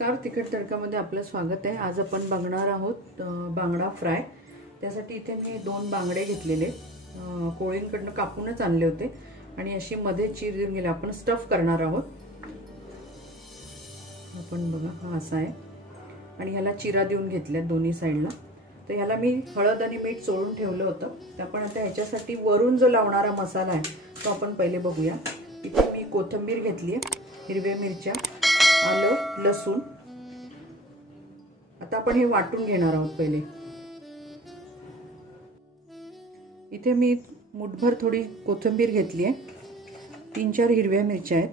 नमस्कार, तिखट तडकामध्ये आपलं स्वागत आहे। आज आपण बघणार आहोत बांगडा फ्राय। त्यासाठी इथे मी 2 बांगडे घेतलेले, कोळींकडून कापूनच आणले होते आणि अशी मध्ये चीर देऊन गेले। आपण स्टफ करणार आहोत। आपण बघा, हा असा आहे आणि ह्याला चिरा देऊन घेतल्या दोन्ही साइडला। तर ह्याला मी हळद आणि मीठ चोळून ठेवलं होतं। तर आपण आता ह्याच्यासाठी वरून जो लावणारा मसाला आहे तो आपण पहिले बघूया। इथे मी कोथिंबीर घेतली आहे, हिरव्या मिरच्या, आलं, लसूण। आता आपण हे वाटून घेणार आहोत। पहिले इथे मी मुठभर थोडी कोथिंबीर घेतली आहे, 3-4 हिरव्या मिरच्या आहेत,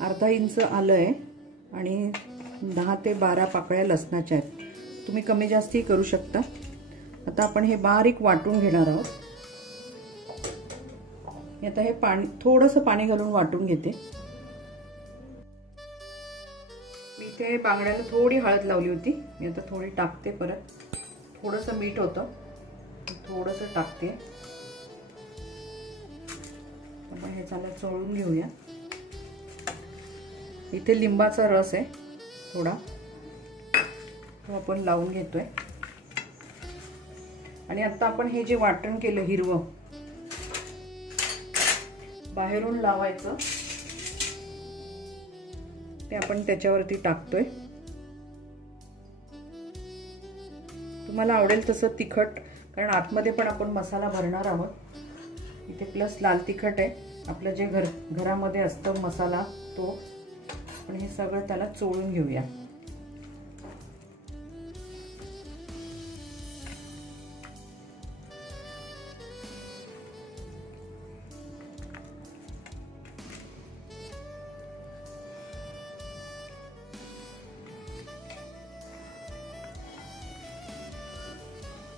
अर्धा इंच आलं आहे आणि 10 ते 12 पाकळ्या लसणाच्या आहेत। तुम्ही कमी जास्ती करू शकता। आता आपण हे बारीक वाटून घेणार आहोत। आता हे पाणी, थोडंसं पाणी घालून वाटून घेते। मी इथे बांगड्याला थोडी हळद लावली होती, मी आता थोडी टाकते। परत थोडंसं मीठ होतं, थोडंसं टाकते। आपण हे चांगलं चोळून घेऊया। इथे लिंबाचा रस आहे थोडा, तो आपण लावून घेतोय। आणि आता आपण हे जे वाटण केलं हिरवं, बाहेरून लावायचं, ते आपण त्याच्यावरती टाकतोय। तुम्हाला आवडेल तसं तिखट, कारण आतमध्ये पण आपण मसाला भरणार आहोत। इथे प्लस लाल तिखट आहे, आपलं जे घरामध्ये असतं मसाला तो। आपण हे सगळं त्याला चोळून घेऊया।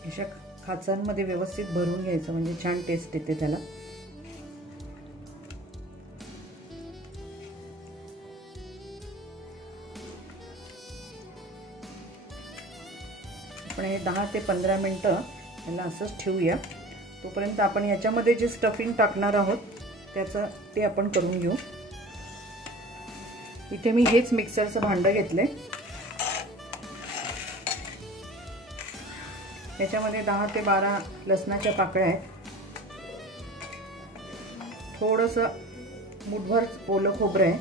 अशा खाचांमध्ये व्यवस्थित भरून घ्यायचं, म्हणजे छान टेस्ट येते त्याला। आपण हे 10 ते 15 मिनिटं याला असंच ठेवूया। तोपर्यंत आपण याच्यामध्ये जे स्टफिंग टाकणार आहोत त्याचं ते आपण करून घेऊ। इथे मी हेच मिक्सरचं भांडं घेतलंय, त्याच्यामध्ये 10 ते 12 लसणाच्या पाकळ्या आहेत, थोडंसं मुठभर ओलं खोबरं आहे,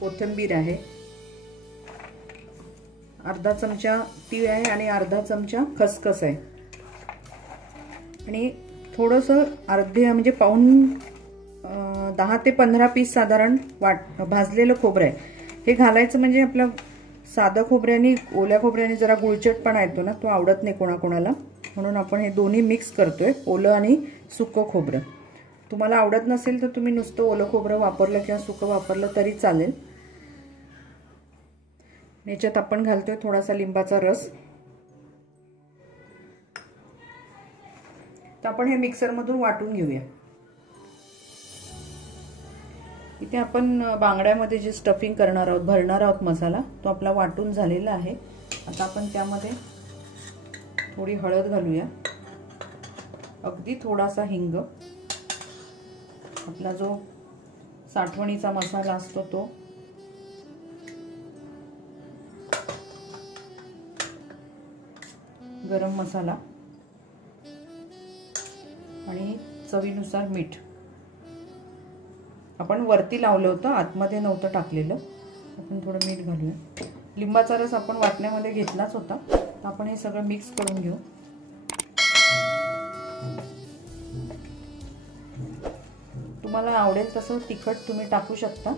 कोथिंबीर आहे, अर्धा चमचा तीळ आहे आणि अर्धा चमचा खसखस आहे, आणि थोडंसं अर्धे म्हणजे पाऊण 10 ते 15 पीस साधारण भाजलेलं खोबरं आहे। हे घालायचं म्हणजे आपलं साधं खोबऱ्याने, ओल्या खोबऱ्याने जरा गुळचटपणा येतो ना, तो आवडत नाही कोणाकोणाला, म्हणून आपण हे दोन्ही मिक्स करतोय, ओलं आणि सुकं खोबरं। तुम्हाला आवडत नसेल तर तुम्ही नुसतं ओलं खोबरं वापरलं किंवा सुकं वापरलं तरी चालेल। याच्यात आपण घालतोय थोडासा लिंबाचा रस। तर आपण हे मिक्सरमधून वाटून घेऊया। इथे आपण बांगड्यामध्ये जे स्टफिंग करणार आहोत, भरणार आहोत मसाला, तो आपला वाटून झालेला आहे। आता आपण त्यामध्ये थोडी हळद घालूया, अगदी थोडासा हिंग, आपला जो साठवणीचा मसाला असतो तो, गरम मसाला आणि चवीनुसार मीठ। आपण वरती लावलं होतं, आतमध्ये नव्हतं टाकलेलं। आपण थोडं मीठ घालूया। लिंबाचा रस आपण वाटण्यामध्ये घेतलाच होता। तर आपण हे सगळं मिक्स करून घेऊ। तुम्हाला आवडेल तसं तिखट तुम्ही टाकू शकता।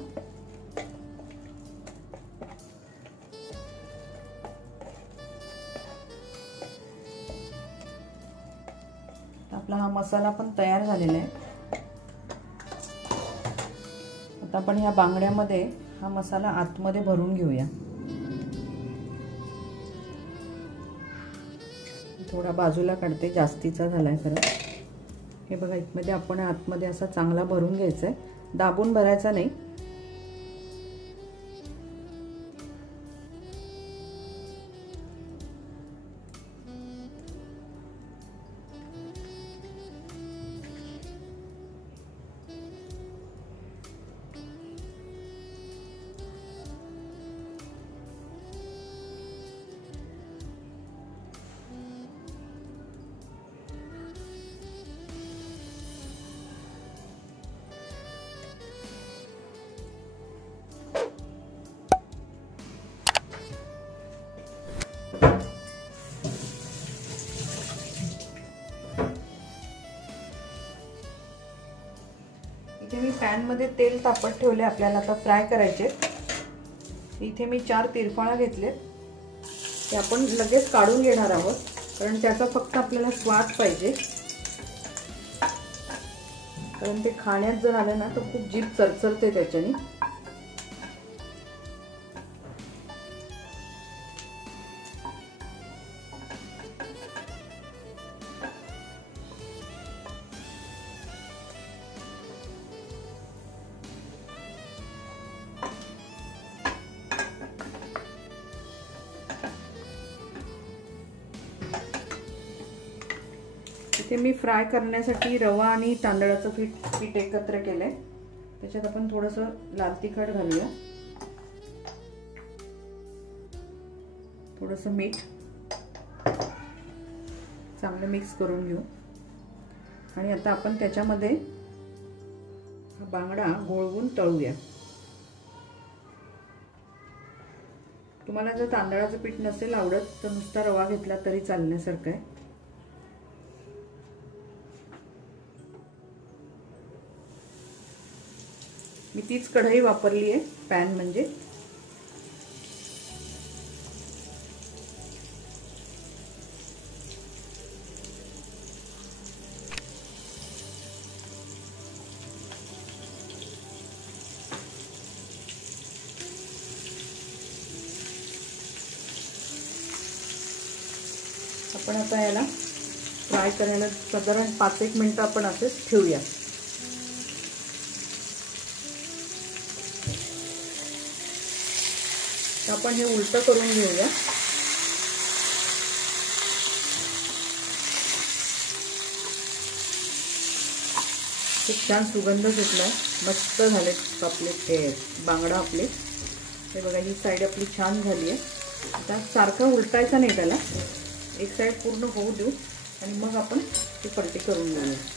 आपला हा मसाला पण तयार झालेला आहे। आता आपण ह्या बांगड्यामध्ये हा मसाला आतमध्ये भरून घेऊया। थोडा बाजूला काढते, जास्तीचा झालाय खरं। हे बघा, इथमध्ये आपण आतमध्ये असा चांगला भरून घ्यायचा आहे, दाबून भरायचा नाही। इथे मी पॅनमध्ये तेल तापत ठेवले, आपल्याला आता फ्राय करायचे। इथे मी 4 तिरफळा घेतलेत, ते आपण लगेच काढून घेणार आहोत कारण त्याचा फक्त आपल्याला स्वाद पाहिजे, कारण ते खाण्यात जर आलं ना तर खूप जीभ चरचरते त्याच्याने। इथे मी फ्राय करण्यासाठी रवा आणि तांदळाचं पीठ एकत्र केलंय, त्याच्यात आपण थोडंसं लाल तिखट घालूया, थोडंसं मीठ, चांगलं मिक्स करून घेऊ। आणि आता आपण त्याच्यामध्ये बांगडा गोळवून तळूया। तुम्हाला जर तांदळाचं पीठ नसेल आवडत तर नुसता रवा घेतला तरी चालण्यासारखं आहे। मी तीच कढई वापरली आहे, पॅन म्हणजे। आपण आता याला फ्राय करायला साधारण 5-1 मिनिटं आपण असेच ठेवूया। आपण हे उलटं करून घेऊया। खूप छान सुगंध सुटलाय, मस्त झाले आपले हे बांगडा आपले। हे बघा, ही साईड आपली छान झाली आहे। आता सारखं उलटायचं नाही त्याला, एक साईड पूर्ण होऊ देऊ आणि मग आपण ती पलटी करून घेऊया।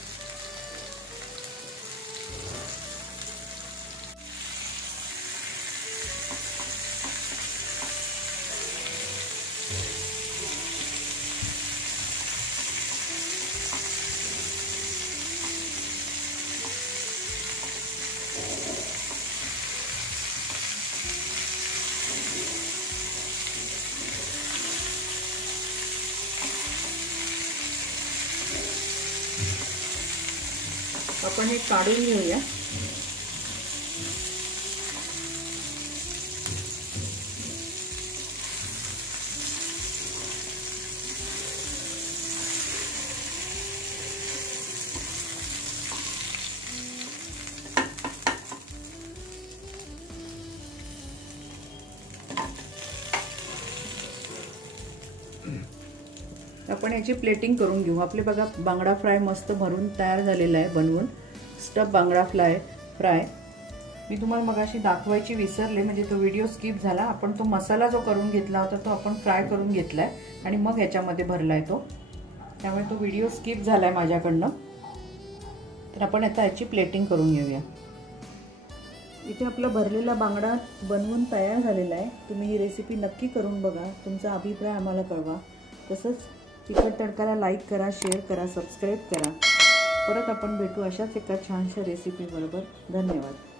आपण हे काढून घेऊया। आपण याची प्लेटिंग करून घेऊ। आपले बघा बांगडा फ्राय मस्त भरून तयार झालेला आहे, बनवून स्टफ बांगडा फ्राय। मी तुम्हाला मगाशी दाखवायची विसरले, म्हणजे तो व्हिडिओ स्किप झाला। आपण तो मसाला जो करून घेतला होता तो आपण फ्राय करून घेतलाय आणि मग ह्याच्यामध्ये भरलाय तो, त्यामुळे तो व्हिडिओ स्किप झालाय माझ्याकडनं। तर आपण आता याची प्लेटिंग करून घेऊया। इथे आपला भरलेला बांगडा बनवून तयार झालेला आहे। तुम्ही ही रेसिपी नक्की करून बघा, तुमचा अभिप्राय आम्हाला कळवा। तसंच तिखट तडकाला लाईक करा, शेअर करा, सबस्क्राईब करा। परत आपण भेटू अशाच एका छानशा रेसिपी बरोबर। धन्यवाद।